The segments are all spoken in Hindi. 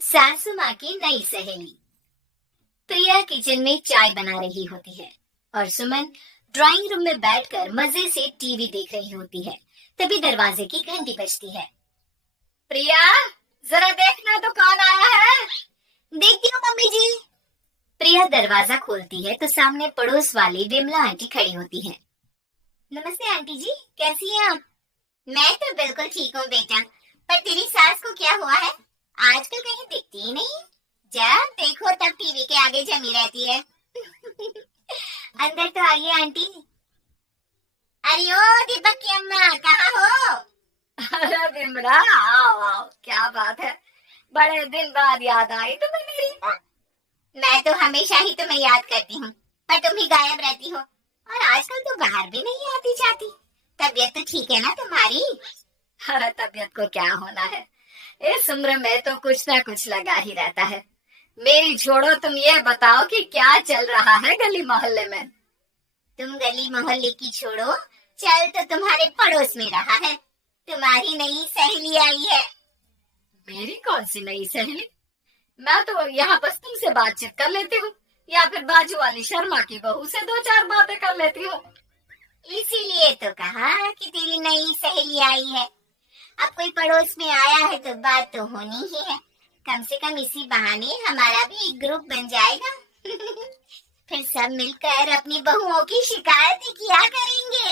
सासू माँ की नई सहेली। प्रिया किचन में चाय बना रही होती है और सुमन ड्राइंग रूम में बैठकर मजे से टीवी देख रही होती है। तभी दरवाजे की घंटी बजती है। प्रिया, जरा देखना तो कौन आया है। देखती हूँ मम्मी जी। प्रिया दरवाजा खोलती है तो सामने पड़ोस वाली विमला आंटी खड़ी होती है। नमस्ते आंटी जी, कैसी हैं आप? मैं तो बिल्कुल ठीक हूँ बेटा, पर तेरी सास को क्या हुआ है? आजकल कहीं दिखती ही नहीं। जब देखो तब टीवी के आगे जमी रहती है। अंदर तो आइए आंटी। अरे ओ दीपक की अम्मा, कहाँ हो? अरे बिमला, आओ आओ, क्या बात है, बड़े दिन बाद याद आई तुम्हें मेरी। मैं तो हमेशा ही तुम्हें याद करती हूँ, पर तुम ही गायब रहती हो और आजकल तो बाहर भी नहीं आती जाती। तबीयत तो ठीक है ना तुम्हारी? अरे तबीयत को क्या होना है, इस उम्र में तो कुछ ना कुछ लगा ही रहता है। मेरी छोड़ो, तुम ये बताओ कि क्या चल रहा है गली मोहल्ले में। तुम गली मोहल्ले की छोड़ो, चल तो तुम्हारे पड़ोस में रहा है। तुम्हारी नई सहेली आई है। मेरी कौन सी नई सहेली? मैं तो यहाँ बस तुमसे बातचीत कर लेती हूँ, या फिर बाजू वाली शर्मा की बहू से दो चार बातें कर लेती हूँ। इसीलिए तो कहा कि तेरी नई सहेली आई है। अब कोई पड़ोस में आया है तो बात तो होनी ही है। कम से कम इसी बहाने हमारा भी एक ग्रुप बन जाएगा। फिर सब मिलकर अपनी बहुओं की शिकायत किया करेंगे।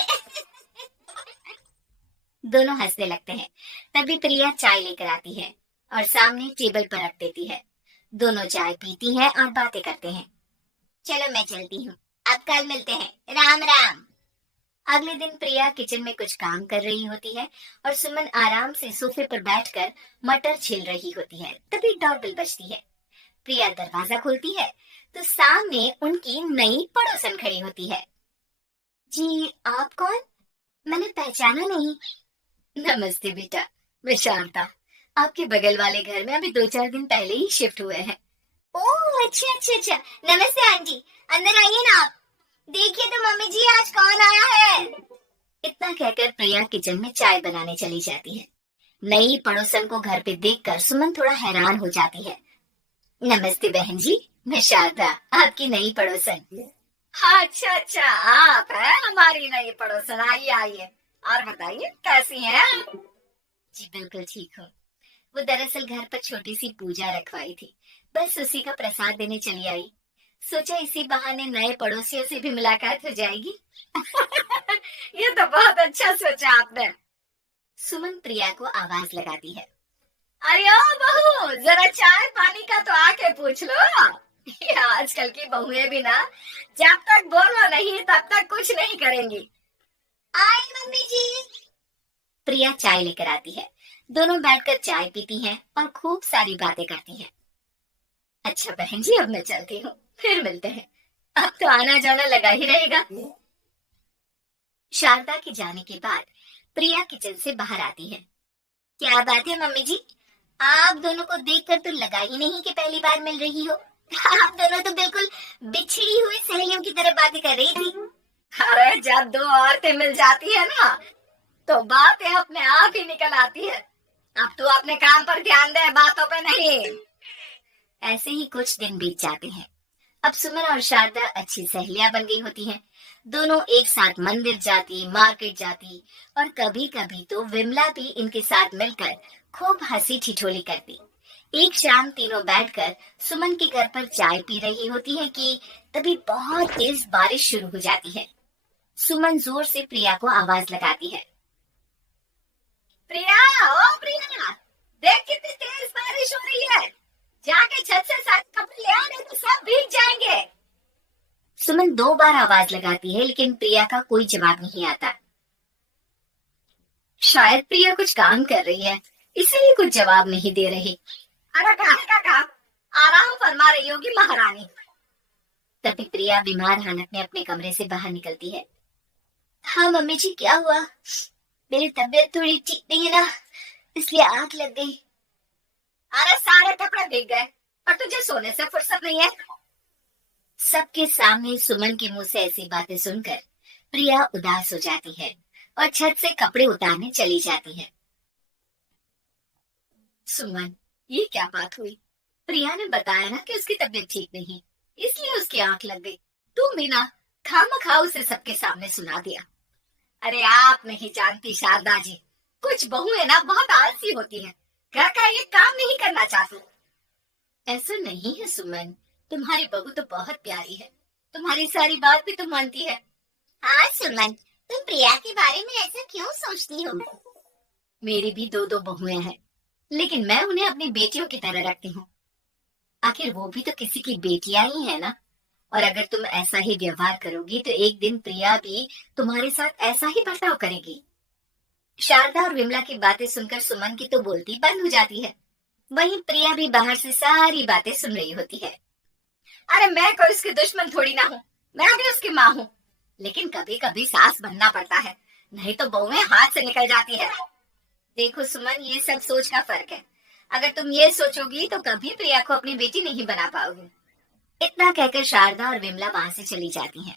दोनों हंसने लगते हैं। तभी प्रिया चाय लेकर आती है और सामने टेबल पर रख देती है। दोनों चाय पीती हैं और बातें करते हैं। चलो मैं चलती हूँ, अब कल मिलते हैं, राम राम। अगले दिन प्रिया किचन में कुछ काम कर रही होती है और सुमन आराम से सोफे पर बैठकर मटर छील रही होती है। तभी डोरबेल बजती है। प्रिया दरवाजा खोलती है तो सामने उनकी नई पड़ोसन खड़ी होती है। जी, आप कौन? मैंने पहचाना नहीं। नमस्ते बेटा, मैं शारदा, आपके बगल वाले घर में अभी 2-4 दिन पहले ही शिफ्ट हुए हैं। ओह अच्छा अच्छा अच्छा, नमस्ते आंटी, अंदर आइए ना आप। देखिए तो मम्मी जी, आज कौन आया है। इतना कहकर प्रिया किचन में चाय बनाने चली जाती है। नई पड़ोसन को घर पे देखकर सुमन थोड़ा हैरान हो जाती है। नमस्ते बहन जी, मैं शारदा, आपकी नई पड़ोसन। हाँ अच्छा अच्छा, आप है हमारी नई पड़ोसन, आइए आइए, और बताइए कैसी हैं आप? जी बिल्कुल ठीक हूँ। वो दरअसल घर पर छोटी सी पूजा रखवाई थी, बस उसी का प्रसाद देने चली आई। सोचा इसी बहाने नए पड़ोसियों से भी मुलाकात हो जाएगी। ये तो बहुत अच्छा सोचा आपने। सुमन प्रिया को आवाज लगाती है। अरे ओ बहू, जरा चाय पानी का तो आके पूछ लो। ये आजकल की बहुएं भी ना, जब तक बोलो नहीं तब तक कुछ नहीं करेंगी। आई मम्मी जी। प्रिया चाय लेकर आती है। दोनों बैठकर चाय पीती हैं और खूब सारी बातें करती हैं। अच्छा बहन जी, अब मैं चलती हूँ, फिर मिलते हैं। अब तो आना जाना लगा ही रहेगा। शारदा के जाने के बाद प्रिया किचन से बाहर आती है। क्या बात है मम्मी जी, आप दोनों को देखकर तो लगा ही नहीं कि पहली बार मिल रही हो। आप दोनों तो बिल्कुल बिछड़ी हुई सहेलियों की तरह बातें कर रही थी। अरे जब दो औरतें मिल जाती है ना, तो बातें अपने आप ही निकल आती है। अब तू अपने काम पर ध्यान दे, बातों पे नहीं। ऐसे ही कुछ दिन बीत जाते हैं। अब सुमन और शारदा अच्छी सहेलियां बन गई होती हैं। दोनों एक साथ मंदिर जाती, मार्केट जाती और कभी कभी तो विमला भी इनके साथ मिलकर खूब हंसी ठिठोली करती। एक शाम तीनों बैठकर सुमन के घर पर चाय पी रही होती है कि तभी बहुत तेज बारिश शुरू हो जाती है। सुमन जोर से प्रिया को आवाज लगाती है। प्रिया, ओ प्रिया, देख कितनी तेज बारिश हो रही है, जाके छत से सारे कपड़े ले आ, नहीं तो सब भीग जाएंगे। सुमन 2 बार आवाज लगाती है लेकिन प्रिया का कोई जवाब नहीं आता। शायद प्रिया कुछ काम कर रही है, इसीलिए कुछ जवाब नहीं दे रही। अरे काहे का काम, आराम फरमा रही होगी महारानी। तभी प्रिया बीमार हालत में अपने कमरे से बाहर निकलती है। हाँ मम्मी जी, क्या हुआ? मेरी तबीयत थोड़ी ठीक नहीं है ना, इसलिए आग लग गई। अरे सारे कपड़े भीग गए और तुझे सोने से फुर्सत नहीं है। सबके सामने सुमन के मुंह से ऐसी बातें सुनकर प्रिया उदास हो जाती है और छत से कपड़े उतारने चली जाती है। सुमन, ये क्या बात हुई? प्रिया ने बताया ना कि उसकी तबीयत ठीक नहीं, इसलिए उसकी आंख लग गई। तुम भी ना खामखा उसे सबके सामने सुना दिया। अरे आप नहीं जानती शारदा जी, कुछ बहुएं ना बहुत आलसी होती हैं, घर का ये काम नहीं करना चाहती। ऐसा नहीं है सुमन, तुम्हारी बहू तो बहुत प्यारी है, तुम्हारी सारी बात भी तो मानती है। हाँ सुमन, तुम प्रिया के बारे में ऐसा क्यों सोचती हो? मेरी भी दो दो बहुएं हैं, लेकिन मैं उन्हें अपनी बेटियों की तरह रखती हूँ। आखिर वो भी तो किसी की बेटियां ही है ना। और अगर तुम ऐसा ही व्यवहार करोगी तो एक दिन प्रिया भी तुम्हारे साथ ऐसा ही बर्ताव करेगी। शारदा और विमला की बातें सुनकर सुमन की तो बोलती बंद हो जाती है। वहीं प्रिया भी बाहर से सारी बातें सुन रही होती है। अरे मैं कोई उसकी दुश्मन थोड़ी ना हूँ, मैं भी उसकी माँ हूँ, लेकिन कभी कभी सास बनना पड़ता है, नहीं तो बहुएं हाथ से निकल जाती है। देखो सुमन, ये सब सोच का फर्क है। अगर तुम ये सोचोगी तो कभी प्रिया को अपनी बेटी नहीं बना पाओगी। इतना कहकर शारदा और विमला वहां से चली जाती हैं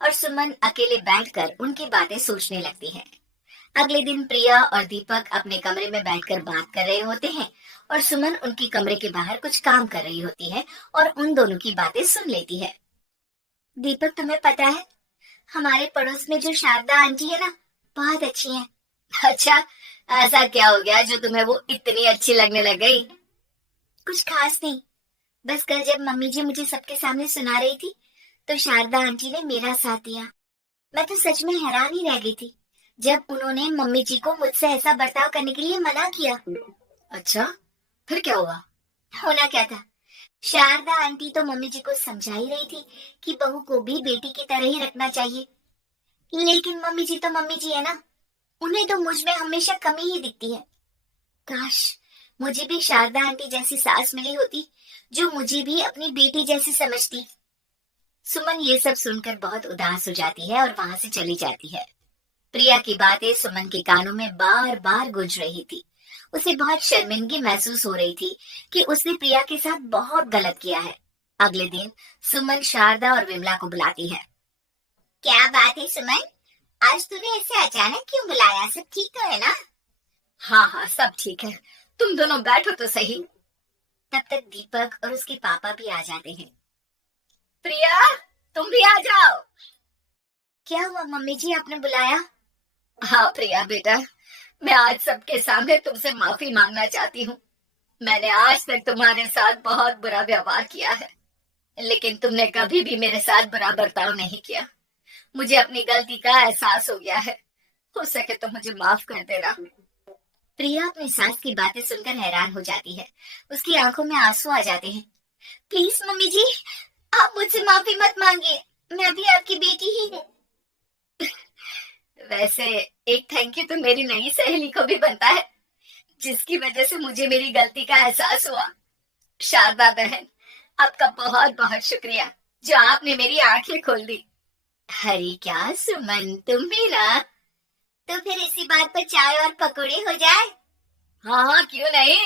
और सुमन अकेले बैठकर उनकी बातें सोचने लगती है। अगले दिन प्रिया और दीपक अपने कमरे में बैठकर बात कर रहे होते हैं और सुमन उनकी कमरे के बाहर कुछ काम कर रही होती है और उन दोनों की बातें सुन लेती है। दीपक, तुम्हें पता है हमारे पड़ोस में जो शारदा आंटी है ना, बहुत अच्छी है। अच्छा, ऐसा क्या हो गया जो तुम्हें वो इतनी अच्छी लगने लग गई? कुछ खास नहीं, बस कल जब मम्मी जी मुझे सबके सामने सुना रही थी तो शारदा आंटी ने मेरा साथ दिया। मैं तो सच में हैरान ही रह गई थी जब उन्होंने मम्मी जी को मुझसे ऐसा बर्ताव करने के लिए मना किया। अच्छा, फिर क्या हुआ? होना क्या था, शारदा आंटी तो मम्मी जी को समझा ही रही थी कि बहू को भी बेटी की तरह ही रखना चाहिए, लेकिन मम्मी जी तो मम्मी जी है ना, उन्हें तो मुझ में हमेशा कमी ही दिखती है। काश मुझे भी शारदा आंटी जैसी सास मिली होती जो मुझे भी अपनी बेटी जैसी समझती। सुमन ये सब सुनकर बहुत उदास हो जाती है और वहां से चली जाती है। प्रिया की बातें सुमन के कानों में बार बार गूंज रही थी। उसे बहुत शर्मिंदगी महसूस हो रही थी कि उसने प्रिया के साथ बहुत गलत किया है। अगले दिन सुमन शारदा और विमला को बुलाती है। क्या बात है सुमन, आज तूने ऐसे अचानक क्यों बुलाया? सब ठीक तो है ना? हाँ हाँ, सब ठीक है, तुम दोनों बैठो तो सही। तब तक दीपक और उसके पापा भी आ जाते हैं। प्रिया, तुम भी आ जाओ। क्या हुआ मम्मी जी, आपने बुलाया? हाँ प्रिया बेटा, मैं आज सबके सामने तुमसे माफी मांगना चाहती हूँ। मैंने आज तक तुम्हारे साथ बहुत बुरा व्यवहार किया है, लेकिन तुमने कभी भी मेरे साथ बुरा बर्ताव नहीं किया। मुझे अपनी गलती का एहसास हो गया है, हो सके तो मुझे माफ कर देना। प्रिया अपनी सास की बातें सुनकर हैरान हो जाती है, उसकी आंखों में आंसू आ जाते हैं। प्लीज मम्मी जी, आप मुझसे माफी मत मांगिए, मैं भी आपकी बेटी ही हूँ। वैसे एक थैंक यू तो मेरी नई सहेली को भी बनता है, जिसकी वजह से मुझे मेरी गलती का एहसास हुआ। शारदा बहन, आपका बहुत बहुत शुक्रिया जो आपने मेरी आंखें खोल दी। अरे क्या सुमन, तुम भी ना। तो फिर इसी बात पर चाय और पकौड़े हो जाए। हाँ हाँ, क्यों नहीं।